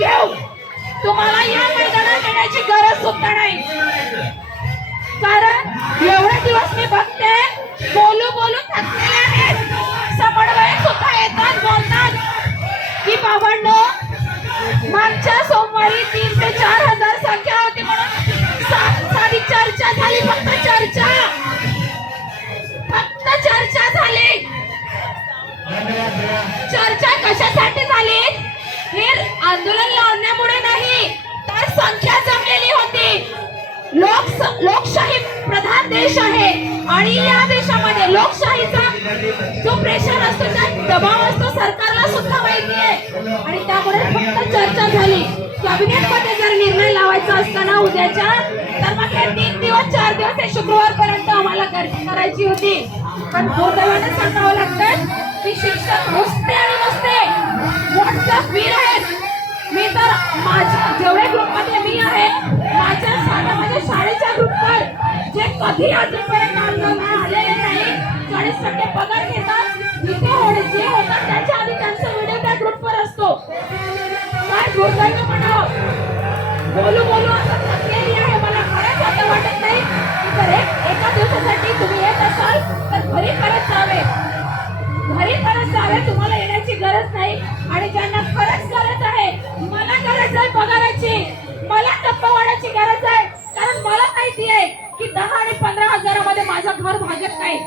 घेऊ. तुम्हाला या मैदानात येण्याची गरज सुद्धा नाही. कारण एवढे दिवस मी बघते बोलू बोलू थकलेले आहेत. समन्वय सुद्धा येतात बोलतात. की बाबांनो मागच्या सोमवारी तीन ते चार हजार लोक लोकशाही प्रधान देश आहे. आणि या देशामध्ये लोकशाहीचा जो प्रेशर असतो त्या दबाव असतो सरकारला सुद्धा माहिती आहे. आणि त्यामुळे फक्त चर्चा झाली कॅबिनेटमध्ये जर निर्णय लावायचा असताना उद्याच्या तर मग हे तीन दिवस चार दिवस हे शुक्रवार पर्यंत आम्हाला गर्दी करायची होती. पण दुर्दैवाने सांगावं लागतं की शिक्षक नुसते आणि नुसते व्हॉट्सअप वीर आहेत. मी तर माझ्या जेवढे ग्रुपमध्ये मी आहे माझ्या शाळा माझ्या शाळेच्या ग्रुपवर कधी कधी अजूनपर्यंत आंदोलन आलेले नाही. चाळीस टक्के पगार घेतात. इथे होणे जे होतात त्याच्या आधी त्यांचा व्हिडिओ त्या ग्रुपवर असतो. काय दुर्दैव म्हणावं? बोलू बोलू असं थकलेली आहे. मला खरंच आता वाटत नाही. तर एक एका दिवसासाठी तुम्ही येत असाल तर घरी परत जावे. घरी परत जावे तुम्हाला येण्याची गरज नाही. आणि ज्यांना खरंच गरज आहे मला गरज आहे पगाराची. मला टप्पावाढाची गरज आहे कारण मला माहिती आहे घर भागत नाही.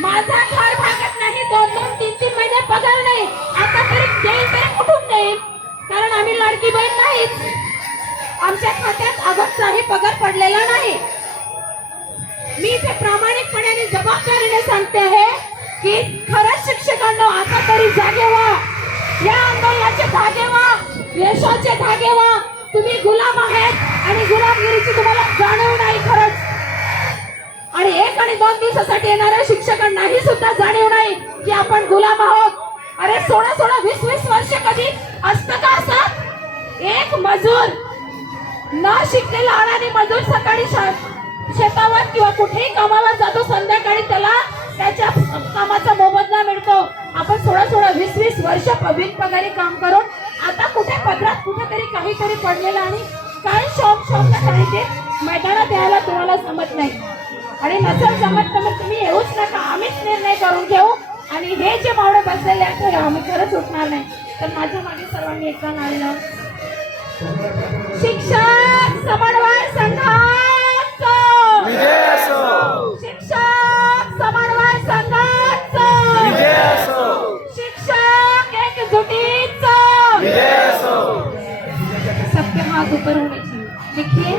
माझा घर भागत नाही दोन दोन तीन तीन महिने पगार नाही. आता तरी देईल तरी कुठून देईल कारण आम्ही लाडकी बहीण नाहीच आमच्या खात्यात अगोदरही पगार पडलेला नाही. मी ते प्रामाणिकपणे आणि जबाबदारीने सांगते आहे की खरंच शिक्षकांना आणि दोन दिवसासाठी येणाऱ्या शिक्षकांनाही सुद्धा जाणीव नाही की आपण गुलाम आहोत. अरे सोळा सोळा वीस वीस वर्ष कधी असतं का असं? एक मजूर न शिकलेला अडाणी मजूर सकाळी शा- शेतावर किंवा कुठेही कामावर जातो संध्याकाळी त्याला त्याच्या कामाचा मोबदला मिळतो. आपण सोळा सोळा वीस वीस वर्ष पवित पगारी काम करून आता कुठे पदरात कुठेतरी काहीतरी पडलेलं आणि काय शॉप शॉप तरी मैदानात यायला तुम्हाला जमत नाही. आणि नसेल जमत तर मग तुम्ही येऊच नका. आम्हीच निर्णय करून घेऊ. आणि हे जे मावळे बसलेले आहेत ते आम्ही खरंच उठणार नाही. तर माझ्या मागे सर्वांनी एकदा नाळलं शिक्षक समन्वय असो शिक्षक समन्वय असो शिक्षक एकजुटीचा. सबके होने चाहिए देखिए,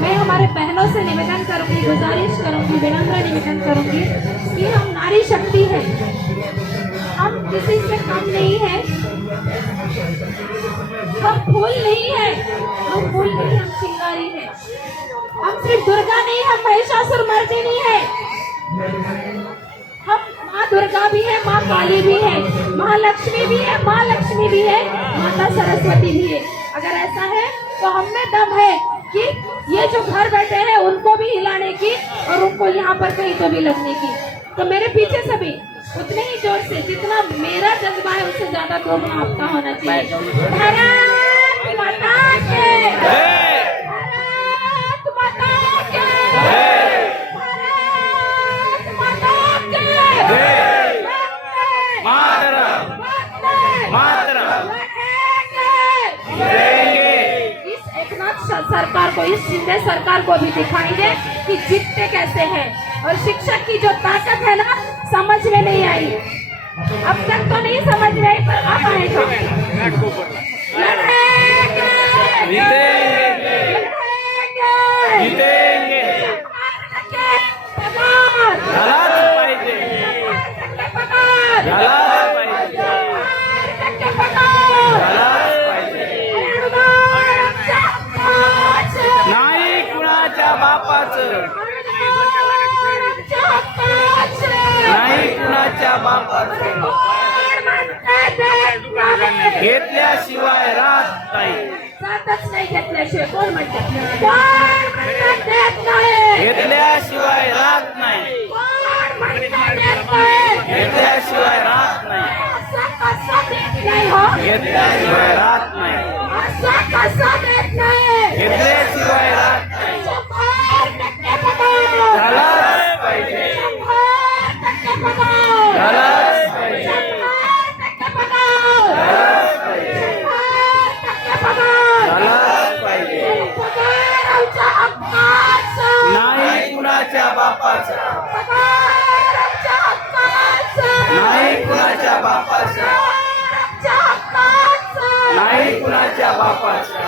मैं हमारे बहनों से निवेदन करूँगी, गुजारिश करूँगी, विनम्र निवेदन करूँगी कि हम नारी शक्ति है। हम किसी से कम नहीं है। हम फूल नहीं है। हम फूल नहीं, हम चिंगारी है। हम सिर्फ़ दुर्गा नहीं, हम महिषासुर मर्दिनी है। हम माँ दुर्गा भी है, माँ काली भी है, माँ लक्ष्मी भी है, माँ लक्ष्मी भी है, माता सरस्वती भी है। अगर ऐसा है तो हमने दम है कि ये जो घर बैठे हैं, उनको भी हिलाने की और उनको यहाँ पर कहीं तो भी लगने की। तो मेरे पीछे से भी उतने ही ज़ोर से जितना मेरा जज्बा है, उससे ज़्यादा दो आपका होना चाहिए। इस शिंदे सरकार को भी दिखाएँगे कि जीतते कैसे हैं। और शिक्षक की जो ताकत है ना समझ में नहीं आई। अब तक तो नहीं समझ में आई पर अब आएगा। नाही कुणाच्या बापाचं. घेतल्याशिवाय राहत नाही. घेतल्याशिवाय नाही. घेतल्याशिवाय राहत नाही. घेतल्याशिवाय राहत नाही. घेतल्याशिवाय राहत नाही. नाही कुणाच्या बापाचा. नाही कुणाच्या बापाचा.